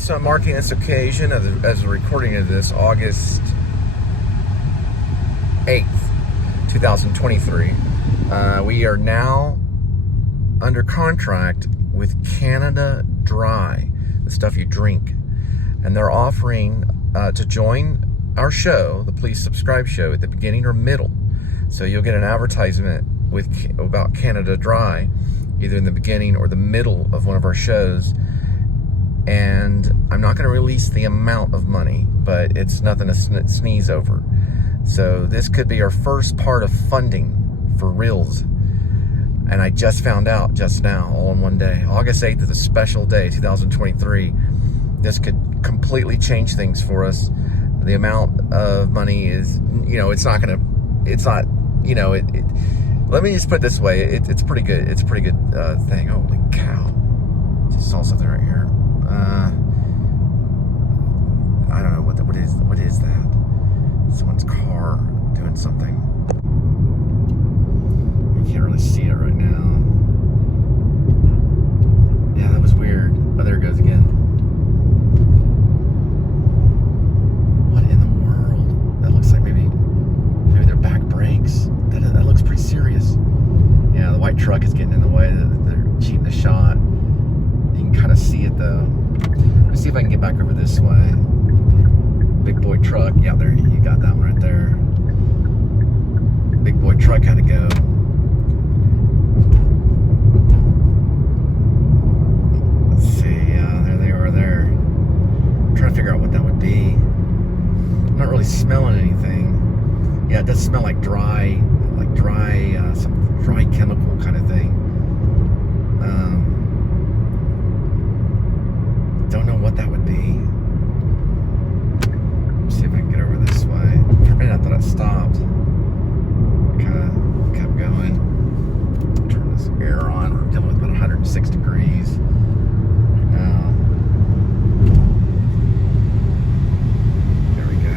so I'm marking this occasion as a recording of this, August 8th, 2023. We are now under contract with Canada Dry, the stuff you drink. And they're offering to join our show, the Please Subscribe show, at the beginning or middle. So you'll get an advertisement about Canada Dry, either in the beginning or the middle of one of our shows. And I'm not going to release the amount of money, but it's nothing to sneeze over. So this could be our first part of funding for reals. And I just found out just now, all in one day. August 8th is a special day, 2023. This could completely change things for us. The amount of money is, let me just put it this way. It's pretty good. It's a pretty good thing. Holy cow. Just saw something right here. I don't know what is that? Someone's car doing something. You can't really see it right now. Yeah, that was weird. Oh, there it goes again. What in the world? That looks like maybe their back brakes. That looks pretty serious. Yeah, the white truck is getting in the way. They're cheating the shot. You can kind of see it though. Let me see if I can get back over this way. Big boy truck. Yeah, there you got that one right there. Big boy truck had to go. Let's see. Yeah, there they are there. I'm trying to figure out what that would be. I'm not really smelling anything. Yeah, it does smell like dry, some dry chemical kind of thing. Don't know what that would be. Let's see if I can get over this way. For a minute I thought it stopped. Kind of kept going. Turn this air on. We're dealing with about 106 degrees right now. There we go.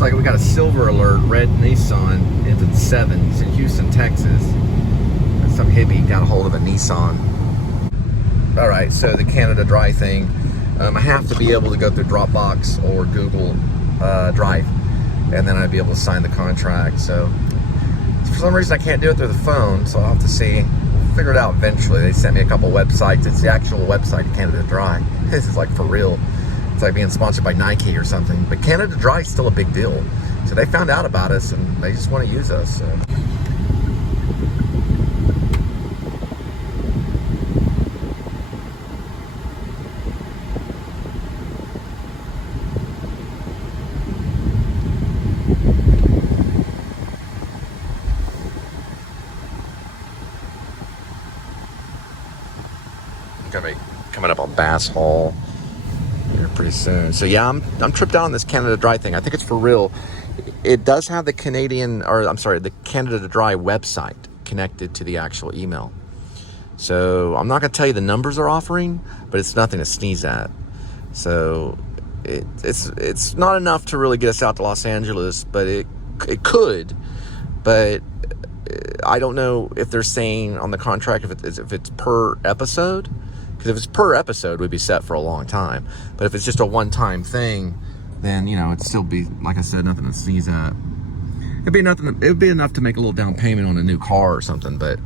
Like we got a silver alert, red Nissan, into the 7s in Houston, Texas. And some hippie got a hold of a Nissan. All right, so the Canada Dry thing, I have to be able to go through Dropbox or Google Drive, and then I'd be able to sign the contract. So for some reason I can't do it through the phone, so I'll have to see. We'll figure it out eventually. They sent me a couple websites. It's the actual website of Canada Dry. This is like for real. It's like being sponsored by Nike or something. But Canada Dry is still a big deal. So they found out about us and they just want to use us. So. Gonna be coming up on Bass Hall pretty soon. So yeah, I'm tripped out on this Canada Dry thing. I think it's for real. It does have the the Canada Dry website connected to the actual email. So I'm not going to tell you the numbers they're offering, but it's nothing to sneeze at. So it's not enough to really get us out to Los Angeles, but it could. But I don't know if they're saying on the contract if it's per episode. Because if it's per episode, we'd be set for a long time. But if it's just a one-time thing, then, it'd still be, like I said, nothing to sneeze at. It'd be enough to make a little down payment on a new car or something. But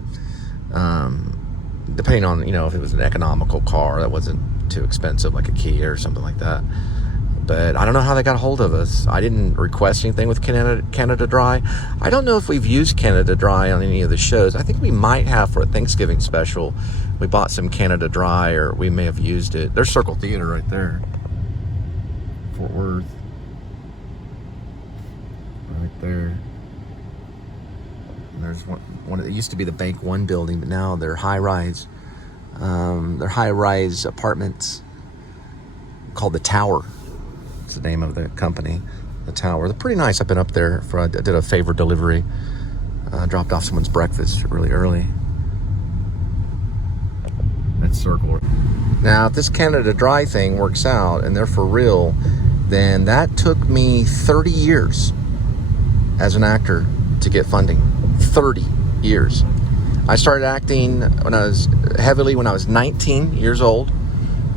depending on, if it was an economical car that wasn't too expensive, like a Kia or something like that. But I don't know how they got a hold of us. I didn't request anything with Canada Dry. I don't know if we've used Canada Dry on any of the shows. I think we might have for a Thanksgiving special. We bought some Canada Dry, or we may have used it. There's Circle Theater right there. Fort Worth. Right there. And there's one. It used to be the Bank One building, but now they're high-rise. They're high-rise apartments called The Tower. The name of the company. the tower. They're pretty nice. I've been up there I did a favor delivery. Dropped off someone's breakfast really early. That circle. Now, if this Canada Dry thing works out and they're for real, then that took me 30 years as an actor to get funding. 30 years. I started acting when I was 19 years old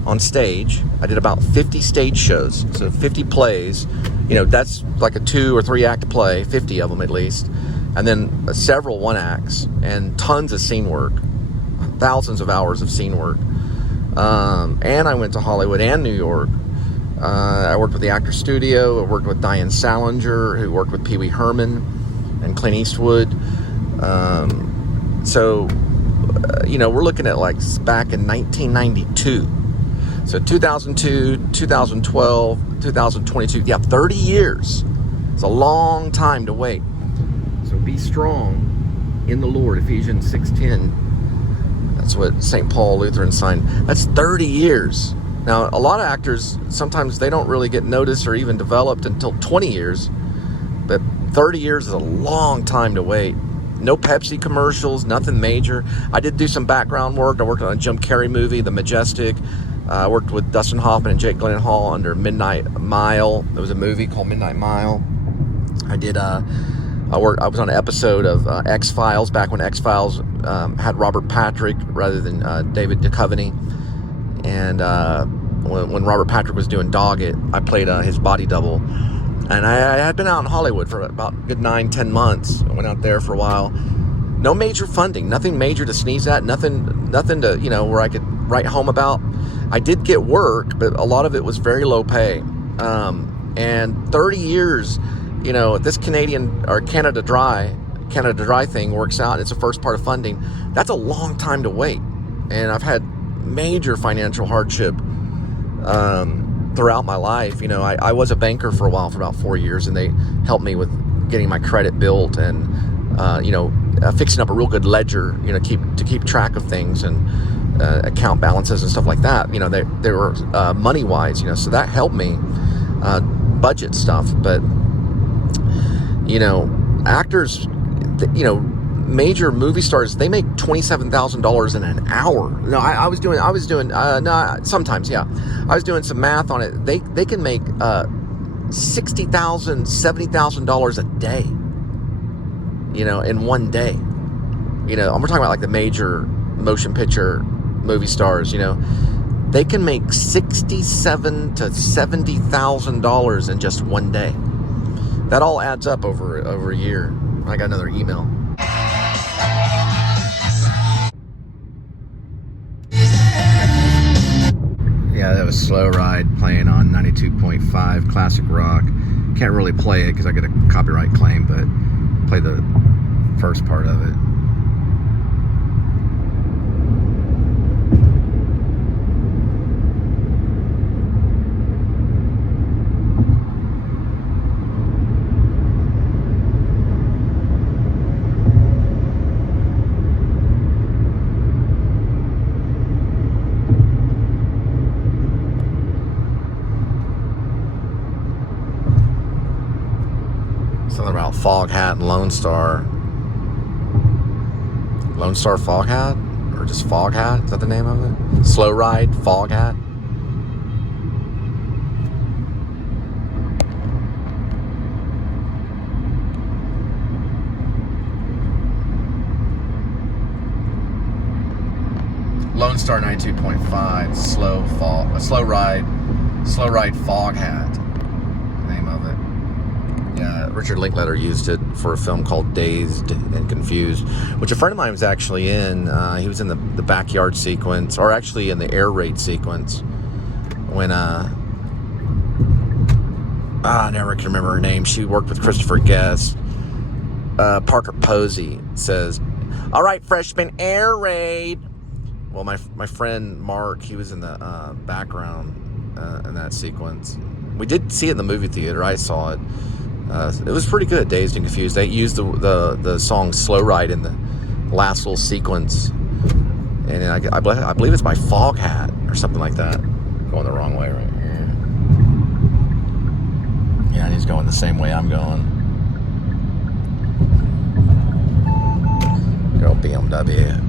on stage. I did about 50 stage shows, so 50 plays. That's like a 2 or 3 act play, 50 of them at least. And then several one acts and tons of scene work, thousands of hours of scene work. And I went to Hollywood and New York. I worked with the Actors Studio. I worked with Diane Salinger, who worked with Pee Wee Herman and Clint Eastwood. We're looking at like back in 1992. So 2002, 2012, 2022. Yeah, 30 years. It's a long time to wait. So be strong in the Lord, Ephesians 6:10. That's what St. Paul Lutheran signed. That's 30 years. Now, a lot of actors, sometimes they don't really get noticed or even developed until 20 years. But 30 years is a long time to wait. No Pepsi commercials, nothing major. I did do some background work. I worked on a Jim Carrey movie, The Majestic. I worked with Dustin Hoffman and Jake Gyllenhaal under Midnight Mile. There was a movie called Midnight Mile. I was on an episode of X-Files, back when X-Files had Robert Patrick rather than David Duchovny. And when Robert Patrick was doing Doggett, I played his body double. And I had been out in Hollywood for about a good 9-10 months. I went out there for a while. No major funding, nothing major to sneeze at, nothing to, where I could write home about. I did get work, but a lot of it was very low pay. And 30 years, if this Canada Dry thing works out, it's the first part of funding, that's a long time to wait. And I've had major financial hardship throughout my life. I was a banker for a while, for about 4 years, and they helped me with getting my credit built and, fixing up a real good ledger, to keep track of things and account balances and stuff like that. They were money-wise, so that helped me budget stuff. But, actors, major movie stars, they make $27,000 in an hour. No, I was doing sometimes, yeah. I was doing some math on it. They can make $60,000, $70,000 a day, in one day. We're talking about like the major motion picture movie stars, they can make $67,000 to $70,000 in just one day. That all adds up over a year. I got another email. Yeah, that was Slow Ride playing on 92.5 Classic Rock. Can't really play it because I get a copyright claim, but play the first part of it. Something about Foghat and Lone Star. Lone Star Foghat? Or just Foghat? Is that the name of it? Slow Ride, Foghat? Lone Star 92.5, Slow Ride Foghat. Name of it. Yeah, Richard Linklater used it for a film called Dazed and Confused, which a friend of mine was actually in. He was in the backyard sequence, or actually in the air raid sequence, when I never can remember her name. She worked with Christopher Guest. Parker Posey says, "All right, freshman, air raid." Well, my friend Mark, he was in the background in that sequence. We did see it in the movie theater. I saw it. It was pretty good, Dazed and Confused. They used the song Slow Ride in the last little sequence. And I believe it's by Foghat or something like that. Going the wrong way right Yeah, he's going the same way I'm going. Good old BMW.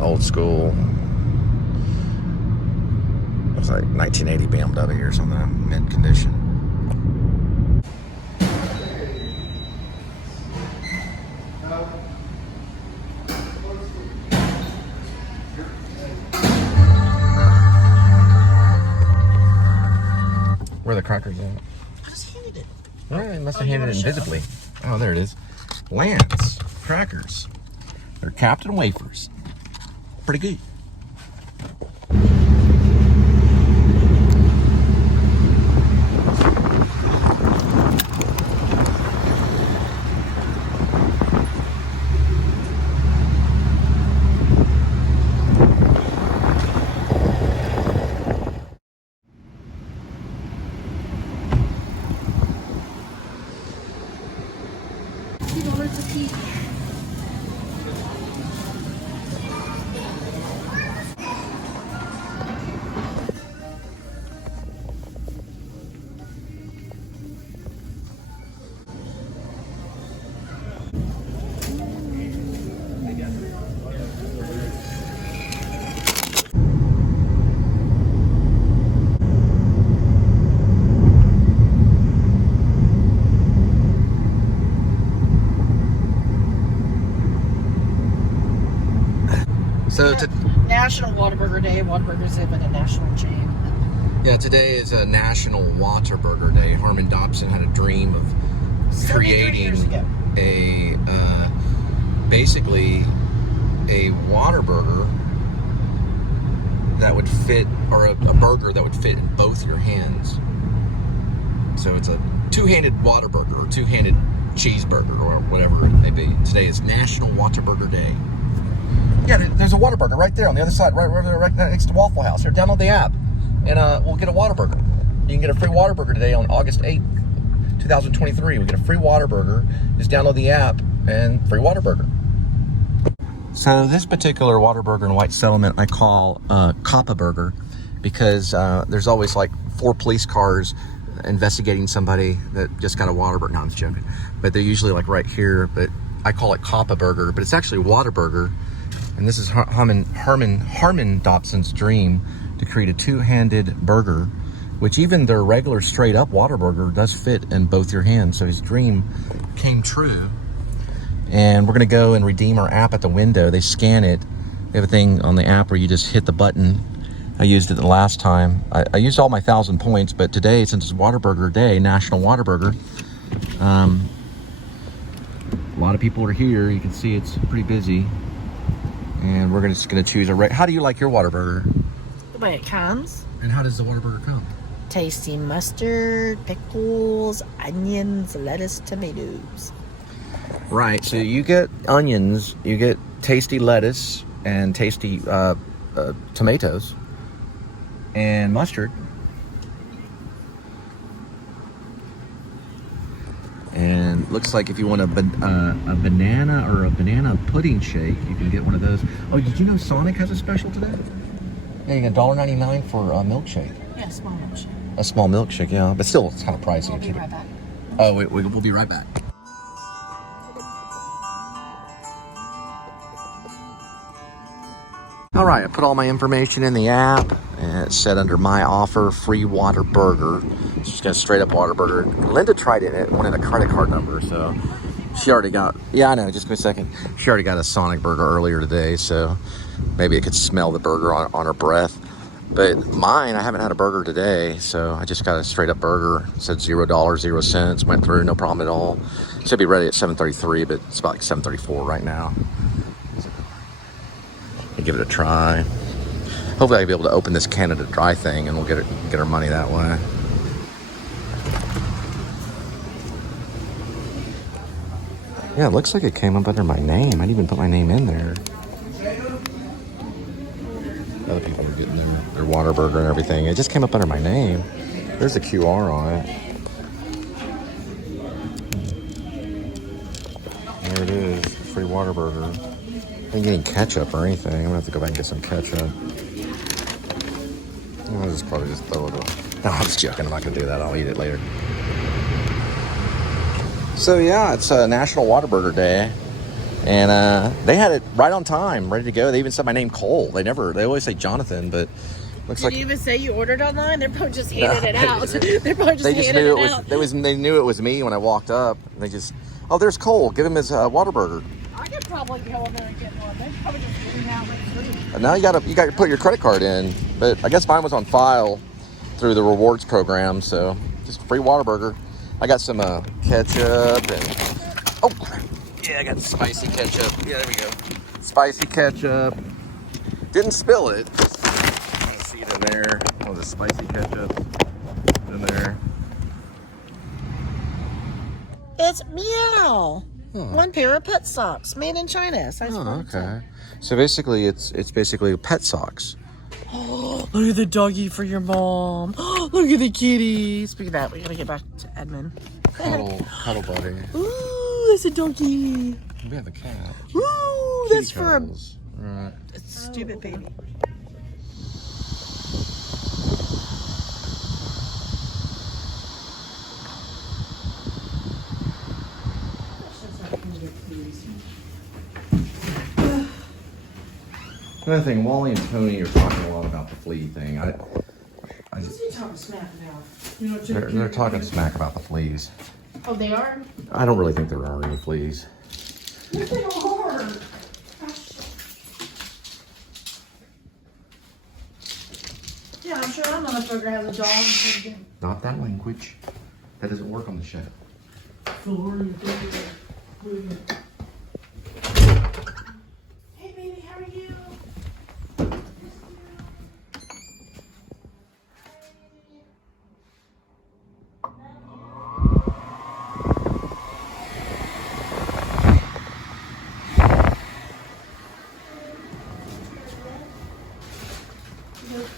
Old school. It was like 1980 BMW or something, mint condition. Where are the crackers at? I just handed it. Oh, I must have handed it invisibly. Oh, there it is. Lance crackers. They're Captain Wafers. Pretty good. $2 a piece. So National Whataburger Day. Whataburger's even a national chain. yeah, today is a National Whataburger Day. Harmon Dobson had a dream of creating a basically a Whataburger that would fit, or a burger that would fit in both your hands. So it's a two-handed Whataburger or two-handed cheeseburger or whatever it may be. Today is National Whataburger Day. Yeah, there's a Whataburger right there on the other side, right next to Waffle House. Here, download the app, and we'll get a Whataburger. You can get a free Whataburger today on August 8th, 2023. We get a free Whataburger. Just download the app and free Whataburger. So this particular Whataburger in White Settlement I call Coppa Burger because there's always like 4 police cars investigating somebody that just got a Whataburger. No, I'm just joking. But they're usually like right here, but I call it Coppa Burger, but it's actually Whataburger. And this is Harmon Dobson's dream to create a two-handed burger, which even their regular straight-up Whataburger does fit in both your hands. So his dream came true. And we're gonna go and redeem our app at the window. They scan it. They have a thing on the app where you just hit the button. I used it the last time. I used all my 1,000 points, but today, since it's Whataburger Day, National Whataburger, a lot of people are here. You can see it's pretty busy. And we're just gonna choose a how do you like your Whataburger? The way it comes. And how does the Whataburger come? Tasty mustard, pickles, onions, lettuce, tomatoes. Right, so you get onions, you get tasty lettuce and tasty tomatoes and mustard. And looks like if you want a banana or a banana pudding shake, you can get one of those. Oh, did you know Sonic has a special today? Yeah, you get $1.99 for a milkshake. Yeah, small milkshake. A small milkshake, yeah, but still, it's kind of pricey. We'll be right back. Oh, we'll be right back. All right, I put all my information in the app, and it said under my offer, free Whataburger. She's got a straight up Whataburger. Linda tried it, it wanted a credit card number, so she already got, yeah, I know, just give me a second. She already got a Sonic burger earlier today, so maybe it could smell the burger on her breath. But mine, I haven't had a burger today, so I just got a straight up burger. It said $0, 0 cents, went through, no problem at all. Should be ready at 7:33, but it's about like 7:34 right now. Give it a try. Hopefully I'll be able to open this Canada Dry thing and we'll get our money that way. Yeah, it looks like it came up under my name. I didn't even put my name in there. Other people are getting their Whataburger and everything. It just came up under my name. There's a QR on it. There it is. Free Whataburger. I didn't get any ketchup or anything. I'm gonna have to go back and get some ketchup. I'll just probably just throw it No, I'm just joking. I'm not going to do that. I'll eat it later. So, yeah, it's National Whataburger Day. And they had it right on time, ready to go. They even said my name, Cole. They always say Jonathan, but looks like... Did you even say you ordered online? They're probably just handing it out. They're probably just handing knew it out. They knew it was me when I walked up. And they just, oh, there's Cole. Give him his Whataburger. I could probably go in there and get one. They're probably just handing out food. Now you got to put your credit card in. But I guess mine was on file through the rewards program, so just free Whataburger. I got some ketchup and... Oh, crap. Yeah, I got spicy ketchup. Yeah, there we go. Spicy ketchup. Didn't spill it. I see it in there. Oh, the spicy ketchup in there. It's Meow. One pair of pet socks made in China. Oh, okay. So basically, it's basically pet socks. Oh, look at the doggy for your mom. Oh, look at the kitty. Speaking of that, we gotta get back to Edmund. Cuddle buddy. Ooh, that's a doggy. We have a cat. Ooh, Kitty that's for a right. stupid baby. Another thing, Wally and Tony are talking a lot about the flea thing. Talking smack now. They're talking smack about the fleas. Oh, they are? I don't really think there are any fleas. Yes, they are. Yeah, I'm sure I'm gonna figure out the dog. Not that language. That doesn't work on the show. Hey, baby, how are you?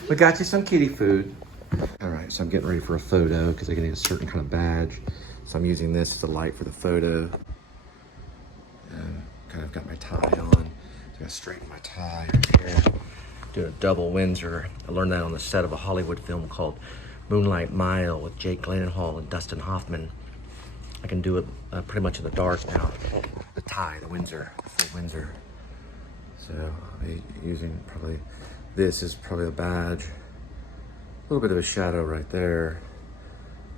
We got you some kitty food. All right, so I'm getting ready for a photo because I need a certain kind of badge. So I'm using this as a light for the photo. Kind of got my tie on. So I gotta straighten my tie right here. Doing a double Windsor. I learned that on the set of a Hollywood film called Moonlight Mile with Jake Gyllenhaal and Dustin Hoffman. I can do it pretty much in the dark now. The tie, the Windsor, full Windsor. So I'll be using probably, this is probably a badge. A little bit of a shadow right there.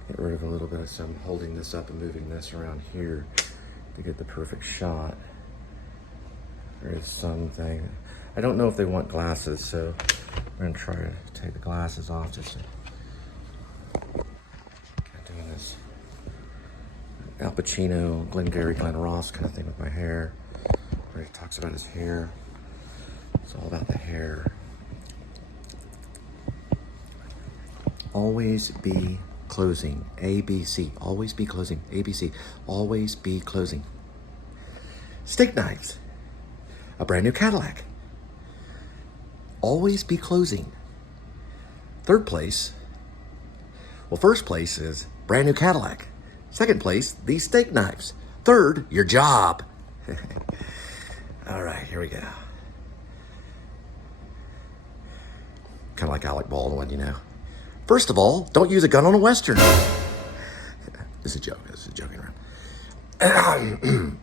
Get rid of a little bit of some, holding this up and moving this around here to get the perfect shot. There is something. I don't know if they want glasses, so I'm gonna try to take the glasses off just doing this Al Pacino, Glengarry Glen Ross kind of thing with my hair, where he talks about his hair. It's all about the hair. Always be closing. A.D.W.C. Always be closing. A.D.W.C. Always be closing. Steak knives. A brand new Cadillac. Always be closing. Third place. Well, first place is brand new Cadillac. Second place, these steak knives. Third, your job. All right, here we go. Kind of like Alec Baldwin, you know. First of all, don't use a gun on a Western. This is a joke. This is joking around.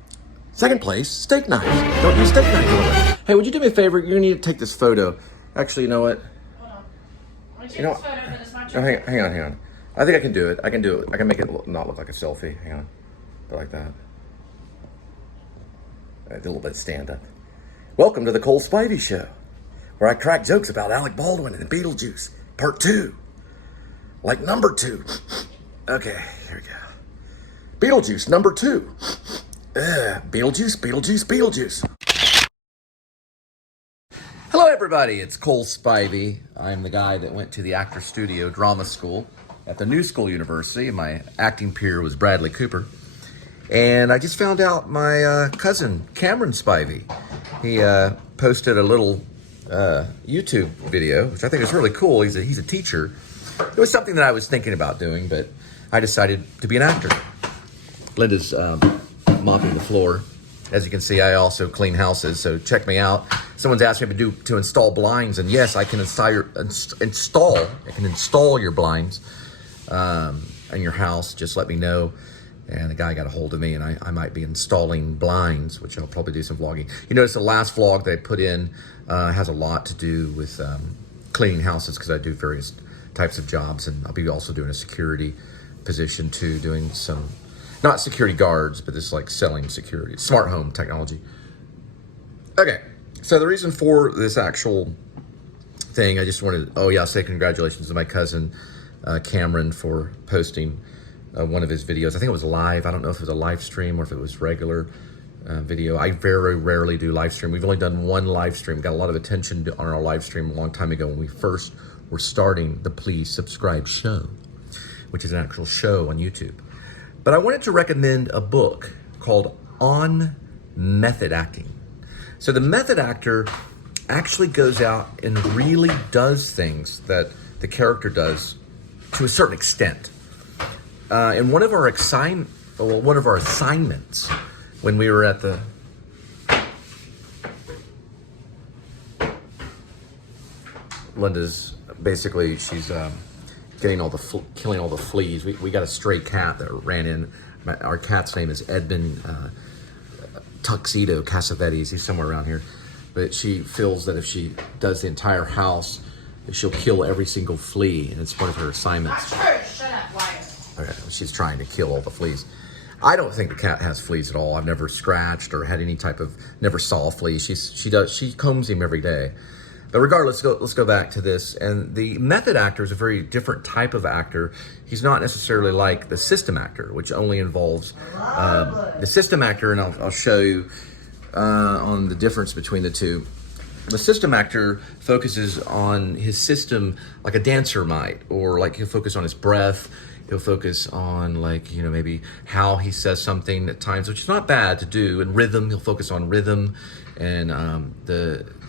Second place, steak knives. Don't use steak knives on a Western. Hey, would you do me a favor? You're gonna need to take this photo. Actually, you know what? Hold on. I'm You know, no, hang on. I think I can do it. I can do it. I can make it not look like a selfie. Hang on. Go like that. A little bit stand up. Welcome to the Cole Spivey Show, where I crack jokes about Alec Baldwin and Beetlejuice, part 2. Like number 2. Okay, here we go. Beetlejuice, number 2. Beetlejuice. Hello, everybody. It's Cole Spivey. I'm the guy that went to the Actor Studio Drama School at the New School University. My acting peer was Bradley Cooper. And I just found out my cousin, Cameron Spivey, he posted a little YouTube video, which I think is really cool. He's a teacher. It was something that I was thinking about doing, but I decided to be an actor. Linda's mopping the floor. As you can see, I also clean houses, so check me out. Someone's asked me to install blinds, and yes, I can install your blinds in your house. Just let me know. And the guy got a hold of me, and I might be installing blinds, which I'll probably do some vlogging. You notice the last vlog that I put in has a lot to do with cleaning houses, because I do various types of jobs, and I'll be also doing a security position too, doing some, not security guards, but just like selling security, smart home technology. Okay, so the reason for this actual thing, I just wanted to, say congratulations to my cousin Cameron for posting one of his videos. I think it was live. I don't know if it was a live stream or if it was regular video. I very rarely do live stream. We've only done one live stream. Got a lot of attention on our live stream a long time ago when we first were starting the Please Subscribe show, which is an actual show on YouTube. But I wanted to recommend a book called On Method Acting. So the method actor actually goes out and really does things that the character does to a certain extent. In one of our assignments when we were at the Linda's basically, she's killing all the fleas. We got a stray cat that ran in. Our cat's name is Edmund Tuxedo Cassavetes. He's somewhere around here, but she feels that if she does the entire house, she'll kill every single flea, and it's one of her assignments. Shut up, Wyatt. Okay, she's trying to kill all the fleas. I don't think the cat has fleas at all. I've never scratched or had any type of, never saw a flea. She combs him every day. But regardless, let's go back to this. And the method actor is a very different type of actor. He's not necessarily like the system actor, which only involves the system actor, and I'll show you on the difference between the two. The system actor focuses on his system like a dancer might, or like he'll focus on his breath. He'll focus on, like, maybe how he says something at times, which is not bad to do. And rhythm, he'll focus on rhythm. And I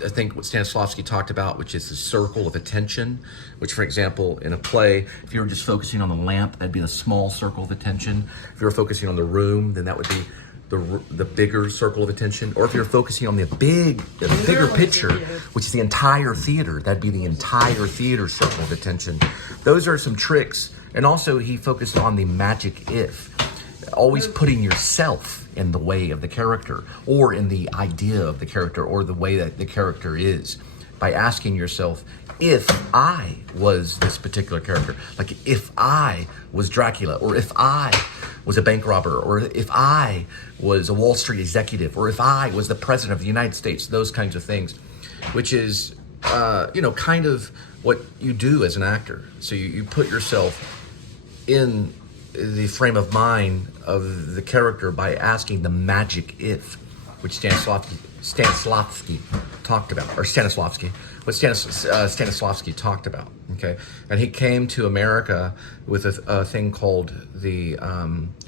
think what Stanislavski talked about, which is the circle of attention, which, for example, in a play, if you were just focusing on the lamp, that'd be the small circle of attention. If you were focusing on the room, then that would be the bigger circle of attention. Or if you're focusing on the bigger picture, which is the entire theater, that'd be the entire theater circle of attention. Those are some tricks. And also he focused on the magic if, always putting yourself in the way of the character, or in the idea of the character, or the way that the character is, by asking yourself, if I was this particular character, like if I was Dracula, or if I was a bank robber, or if I was a Wall Street executive, or if I was the president of the United States, those kinds of things, which is, kind of what you do as an actor. So you put yourself in the frame of mind of the character by asking the magic if, which Stanislavski talked about, or Stanislavski talked about, okay? And he came to America with a thing called the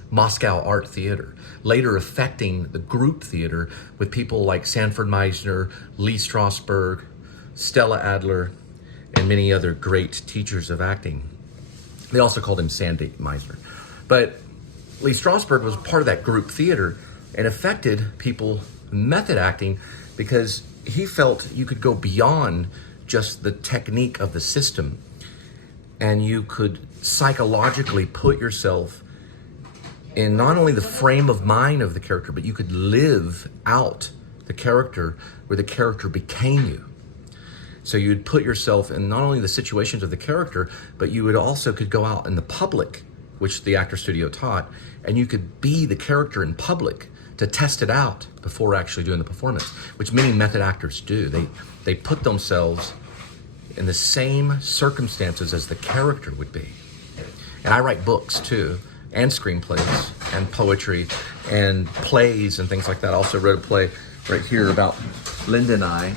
Moscow Art Theater, later affecting the group theater with people like Sanford Meisner, Lee Strasberg, Stella Adler, and many other great teachers of acting. They also called him Sandy Meisner. But Lee Strasberg was part of that group theater and affected people method acting, because he felt you could go beyond just the technique of the system, and you could psychologically put yourself in not only the frame of mind of the character, but you could live out the character where the character became you. So you'd put yourself in not only the situations of the character, but you would also could go out in the public, which the Actor Studio taught, and you could be the character in public to test it out before actually doing the performance, which many method actors do. They put themselves in the same circumstances as the character would be. And I write books too, and screenplays, and poetry, and plays, and things like that. I also wrote a play right here about Linda and I,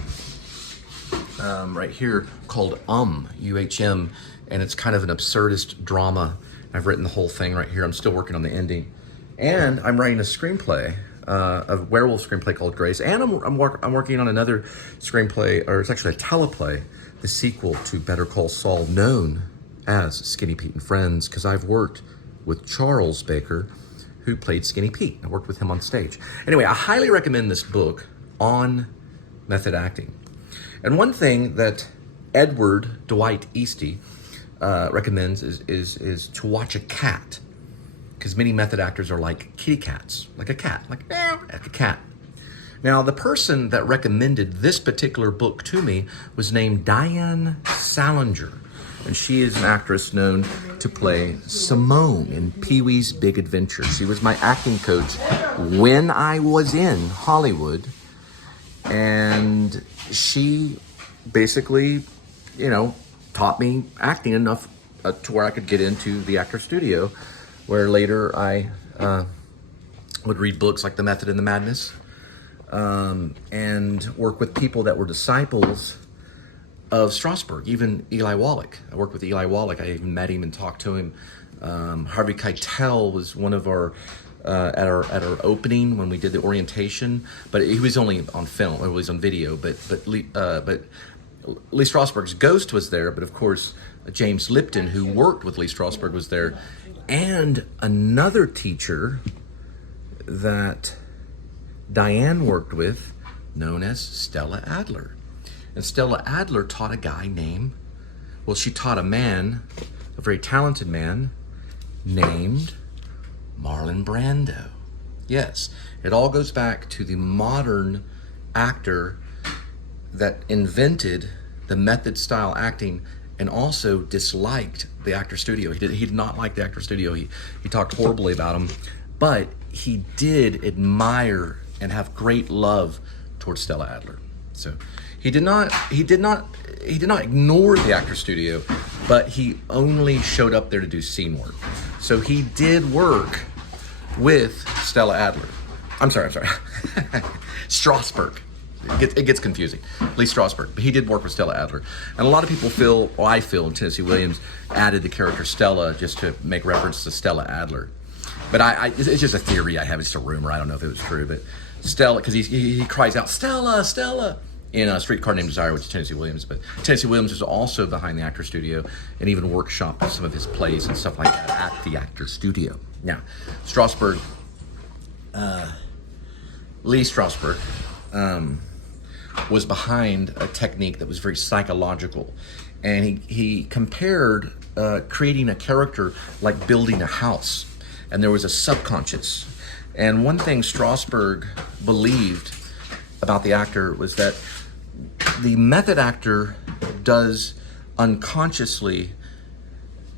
right here, called UHM, and it's kind of an absurdist drama. I've written the whole thing right here. I'm still working on the ending. And I'm writing a screenplay, a werewolf screenplay called Grace. And I'm working on another screenplay, or it's actually a teleplay, the sequel to Better Call Saul, known as Skinny Pete and Friends, because I've worked with Charles Baker, who played Skinny Pete. I worked with him on stage. Anyway, I highly recommend this book, On method acting. And one thing that Edward Dwight Easty recommends is to watch a cat, because many method actors are like kitty cats, like a cat, like a cat. Now, the person that recommended this particular book to me was named Diane Salinger, and she is an actress known to play Simone in Pee-wee's Big Adventure. She was my acting coach when I was in Hollywood, and she basically, you know, taught me acting enough to where I could get into the actor studio, where later I would read books like The Method and the Madness, and work with people that were disciples of Strasberg, even Eli Wallach. I worked with Eli Wallach. I even met him and talked to him. Harvey Keitel was one of our at our opening when we did the orientation, but he was only on film, or he was on video. But Lee Strasberg's ghost was there. But of course, James Lipton, who worked with Lee Strasberg, was there, and another teacher that Diane worked with, known as Stella Adler. And Stella Adler taught a guy named, well, she taught a man, a very talented man, named Marlon Brando. Yes, it all goes back to the modern actor that invented the method style acting and also disliked the actor studio. He did not like the actor studio. He talked horribly about them, but he did admire and have great love towards Stella Adler. So he did not ignore the actor studio, but he only showed up there to do scene work. So he did work with Stella Adler. I'm sorry. Strasberg. It gets confusing. Lee Strasberg. But he did work with Stella Adler. And a lot of people feel, or I feel, Tennessee Williams added the character Stella just to make reference to Stella Adler. But it's just a theory I have. It's just a rumor. I don't know if it was true. But Stella, because he cries out, "Stella, Stella," in a Streetcar Named Desire, which is Tennessee Williams. But Tennessee Williams was also behind the actor studio and even workshopped some of his plays and stuff like that at the actor studio. Now, Strasberg, Lee Strasberg, was behind a technique that was very psychological. And he compared creating a character like building a house. And there was a subconscious. And one thing Strasberg believed about the actor was that the method actor does unconsciously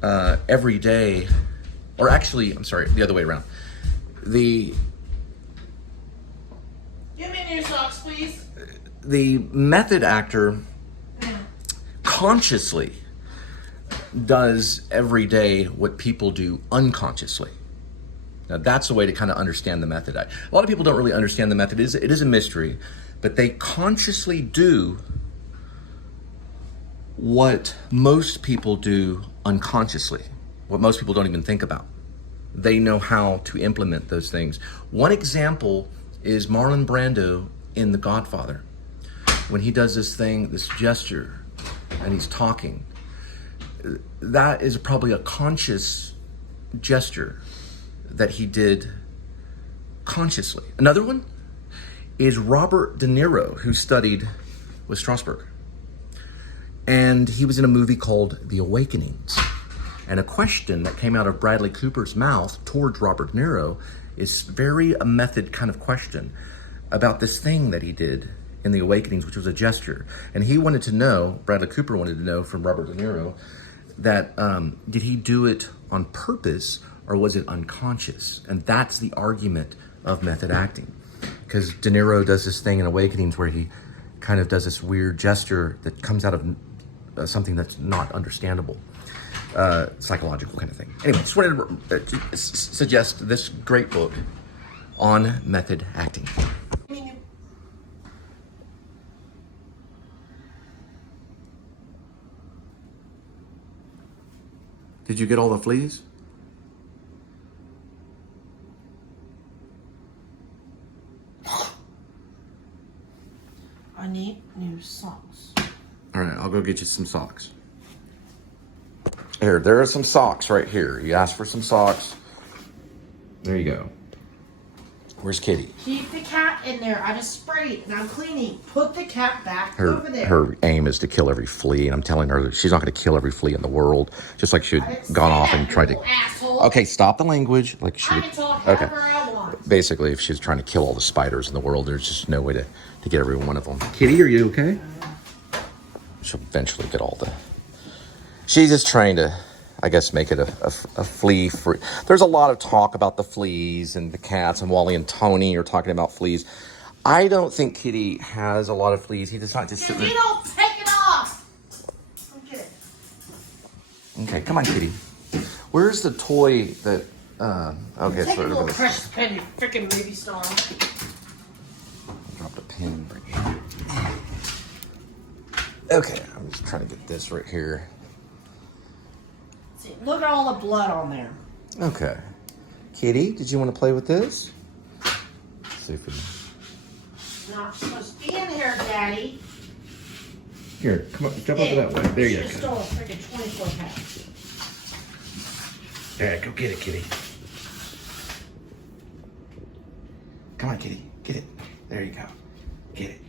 every day, or actually, I'm sorry, the other way around. Give me new socks, please. The method actor consciously does every day what people do unconsciously. Now, that's a way to kind of understand the method. A lot of people don't really understand the method. It is a mystery, but they consciously do what most people do unconsciously, what most people don't even think about. They know how to implement those things. One example is Marlon Brando in The Godfather. When he does this thing, this gesture, and he's talking, that is probably a conscious gesture that he did consciously. Another one is Robert De Niro, who studied with Strasberg. And he was in a movie called The Awakenings. And a question that came out of Bradley Cooper's mouth towards Robert De Niro is very a method kind of question about this thing that he did in The Awakenings, which was a gesture. And he wanted to know, Bradley Cooper wanted to know from Robert De Niro, that did he do it on purpose or was it unconscious? And that's the argument of method acting. Because De Niro does this thing in Awakenings where he kind of does this weird gesture that comes out of something that's not understandable. Psychological kind of thing. Anyway, just wanted to suggest this great book on method acting. Did you get all the fleas? I need new socks. All right, I'll go get you some socks. Here, there are some socks right here. You asked for some socks. There you go. Where's Kitty? Keep the cat in there. I just sprayed and I'm cleaning. Put the cat back Her over there. her aim is to kill every flea, and I'm telling her that she's not going to kill every flea in the world. Just like she had gone off and tried to. Asshole. Okay, stop the language. Like she. I Would, can talk okay. however I want. Basically, if she's trying to kill all the spiders in the world, there's just no way to get every one of them. Kitty, are you okay? She'll eventually get all the. She's just trying to, I guess, make it a flea free. There's a lot of talk about the fleas and the cats, and Wally and Tony are talking about fleas. I don't think Kitty has a lot of fleas. He does not just sit there. You don't take it off. Okay. Okay, come on, Kitty. Where's the toy that? Okay, Take so a little we're precious pen, you freaking movie star. dropped a pin right here. Okay, I'm just trying to get this right here. See, look at all the blood on there. Okay, Kitty, did you want to play with this? Let's see if we. Not supposed to be in here, Daddy. Here, come up, jump over that way. There you Should've go. stole a freaking 24-pack. There, go get it, Kitty. Come on, Kitty, get it. There you go. Get it.